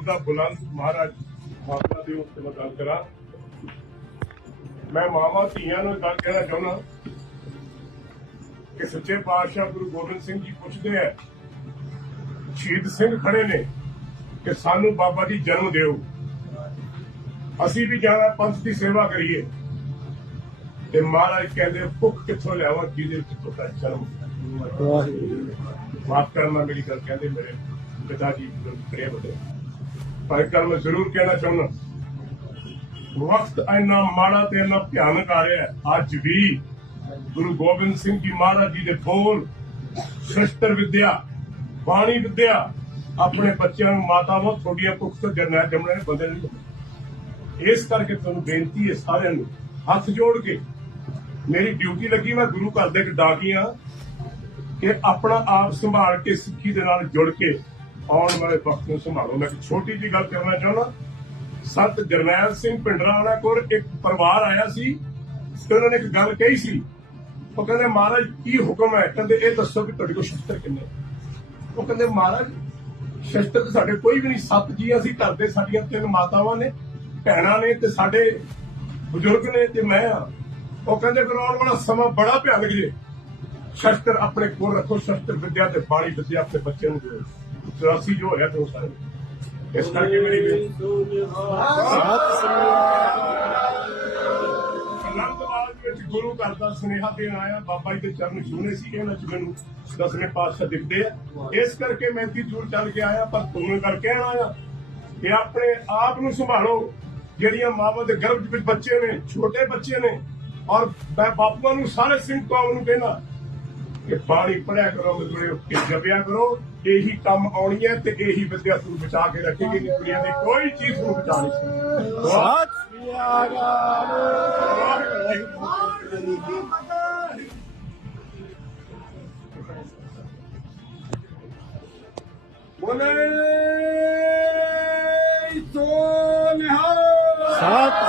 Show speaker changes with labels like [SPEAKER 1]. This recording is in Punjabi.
[SPEAKER 1] ਬੋਲਦਾ ਬੁਲੰਦ ਮਹਾਰਾਜ ਮਾਤਾ ਦੇ ਉੱਤੇ ਮੈਂ ਗੱਲ ਕਰਾਂ। ਮੈਂ ਮਾਵਾ ਧੀਆਂ ਨੂੰ ਗੱਲ ਕਹਿਣਾ ਚਾਹੁੰਦਾ ਕਿ ਸੱਚੇ ਪਾਤਸ਼ਾਹ ਗੁਰੂ ਗੋਬਿੰਦ ਸਿੰਘ ਜੀ ਪੁੱਛਦੇ ਆ ਸ਼ਹੀਦ ਸਿੰਘ ਖੜੇ ਨੇ ਕਿ ਸਾਨੂੰ ਬਾਬਾ ਜੀ ਜਨਮ ਦਿਓ। ਅਸੀਂ ਵੀ ਜਾਣਾ ਪੰਥ ਦੀ ਸੇਵਾ ਕਰੀਏ। ਤੇ ਮਹਾਰਾਜ ਕਹਿੰਦੇ ਭੁੱਖ ਕਿੱਥੋਂ ਲਿਆਵਾਂ ਜਿਹਦੇ ਵਿੱਚ ਤੁਹਾਡਾ ਜਨਮ ਮਾਫ ਕਰਨਾ ਮੇਰੀ ਗੱਲ ਕਹਿੰਦੇ ਮੇਰੇ ਪਿਤਾ ਜੀ ਬੜੇ ਵੱਡੇ। ਪਰ ਇੱਕ ਗੱਲ ਮੈਂ ਜ਼ਰੂਰ ਕਹਿਣਾ ਚਾਹੁੰਦਾ ਵਕਤ ਇੰਨਾ ਮਾੜਾ ਤੇ ਇੰਨਾ ਭਿਆਨਕ ਆ ਰਿਹਾ ਹੈ। ਅੱਜ ਵੀ ਗੁਰੂ ਗੋਬਿੰਦ ਸਿੰਘ ਜੀ ਮਹਾਰਾਜ ਜੀ ਦੇ ਬੋਲ ਸ਼ਸਤਰ ਵਿਦਿਆ, ਬਾਣੀ ਵਿਦਿਆ ਆਪਣੇ ਬੱਚਿਆਂ ਨੂੰ, ਮਾਤਾਵਾਂ, ਤੁਹਾਡੀਆਂ ਪੁਖਤ ਤੋਂ ਜਰਨੈਲ ਜਮਣੇ ਨੇ ਬਦਲ ਨਹੀਂ ਇਸ ਕਰਕੇ ਤੁਹਾਨੂੰ ਬੇਨਤੀ ਹੈ ਸਾਰਿਆਂ ਨੂੰ, ਹੱਥ ਜੋੜ ਕੇ ਮੇਰੀ ਡਿਊਟੀ ਲੱਗੀ, ਮੈਂ ਗੁਰੂ ਘਰ ਦੇ ਇੱਕ ਡਾਕੀ ਹਾਂ ਕਿ ਆਪਣਾ ਆਪ ਸੰਭਾਲ ਕੇ ਸਿੱਖੀ ਦੇ ਨਾਲ ਜੁੜ ਕੇ ਆਉਣ ਵਾਲੇ ਵਕਤ ਨੂੰ ਸੰਭਾਲੋ। ਮੈਂ ਇੱਕ ਛੋਟੀ ਜੀ ਗੱਲ ਕਰਨਾ ਚਾਹੁੰਦਾ। ਸੰਤ ਜਰਨੈਲ ਸਿੰਘ ਪਿੰਡਰਾ ਵਾਲਾ ਕੋਲ ਇੱਕ ਪਰਿਵਾਰ ਆਇਆ ਸੀ। ਤੇ ਉਹਨਾਂ ਨੇ ਇੱਕ ਗੱਲ ਕਹੀ ਸੀ। ਉਹ ਕਹਿੰਦੇ, ਮਹਾਰਾਜ, ਕੀ ਹੁਕਮ ਹੈ? ਕਹਿੰਦੇ, ਇਹ ਦੱਸੋ ਕਿ ਤੁਹਾਡੇ ਕੋਲ ਸ਼ਸਤਰ ਕਿੰਨੇ ਉਹ ਕਹਿੰਦੇ, ਮਹਾਰਾਜ, ਸ਼ਸਤਰ ਤਾਂ ਸਾਡੇ ਕੋਈ ਵੀ ਨਹੀਂ। ਸੱਤ ਜੀ ਅਸੀਂ ਘਰ ਦੇ ਸਾਡੀਆਂ ਤਿੰਨ ਮਾਤਾਵਾਂ ਨੇ, ਭੈਣਾਂ ਨੇ ਤੇ ਸਾਡੇ ਬਜ਼ੁਰਗ ਨੇ ਤੇ ਮੈਂ ਆ। ਉਹ ਕਹਿੰਦੇ, ਫਿਰ ਆਉਣ ਵਾਲਾ ਸਮਾਂ ਬੜਾ ਭਿਆਨਕ ਜੇ। ਸ਼ਸਤਰ ਆਪਣੇ ਕੋਲ ਰੱਖੋ, ਸ਼ਸਤਰ ਵਿਦਿਆ ਤੇ ਬਾਣੀ ਵਿਦਿਆ ਆਪਣੇ ਬੱਚਿਆਂ ਨੂੰ ਦਿਓ। 84 ਜੋ ਹੋਇਆ ਦੋ ਇਸ ਕਰਕੇ ਮੇਰੀ ਬੇਨਤੀ ਅਨੰਦਵਾਲ ਵਿੱਚ ਗੁਰੂ ਘਰ ਦਾ ਸੁਨੇਹਾ ਦੇਣ ਆਇਆ। ਬਾਬਾ ਜੀ ਦੇ ਚਰਨ ਛੂਹਣੇ ਸੀ, ਇਹਨਾਂ ਚ ਮੈਨੂੰ ਦਸਵੇਂ ਪਾਤਸ਼ਾਹ ਦਿਖਦੇ ਆ। ਇਸ ਕਰਕੇ ਮੈਂ ਇੰਨੀ ਦੂਰ ਚੱਲ ਕੇ ਆਇਆ, ਪਰ ਤੁਹਾਨੂੰ ਕਰਕੇ ਆਇਆ। ਕਿ ਆਪਣੇ ਆਪ ਨੂੰ ਸੰਭਾਲੋ। ਜਿਹੜੀਆਂ ਮਾਵਾਂ ਦੇ ਗਰਭ ਵਿੱਚ ਬੱਚੇ ਨੇ, ਛੋਟੇ ਬੱਚੇ ਨੇ, ਔਰ ਮੈਂ ਬਾਪੂਆਂ ਨੂੰ ਸਾਰੇ ਸਿੰਘ ਕੌਮ ਨੂੰ ਕਹਿਣਾ ਕਿ ਬਾਣੀ ਪੜਿਆ ਕਰੋ ਮਤਲਬ ਕਿ ਜਪਿਆ ਕਰੋ। ਇਹੀ ਕੰਮ ਆਉਣੀ ਹੈ ਤੇ ਇਹੀ ਵਿਦਿਆ ਤੁਹਾਨੂੰ ਬਚਾ ਕੇ ਰੱਖੇਗੀ ਕਿ ਦੁਨੀਆ ਦੀ ਕੋਈ ਚੀਜ਼ ਨੂੰ ਬਚਾ ਨਹੀਂ ਸਕਦੀ। ਵਾਹਿਗੁਰੂ
[SPEAKER 2] ਬੋਲੇ ਸੋ ਨਿਹਾਲ।
[SPEAKER 3] ਸਤਿ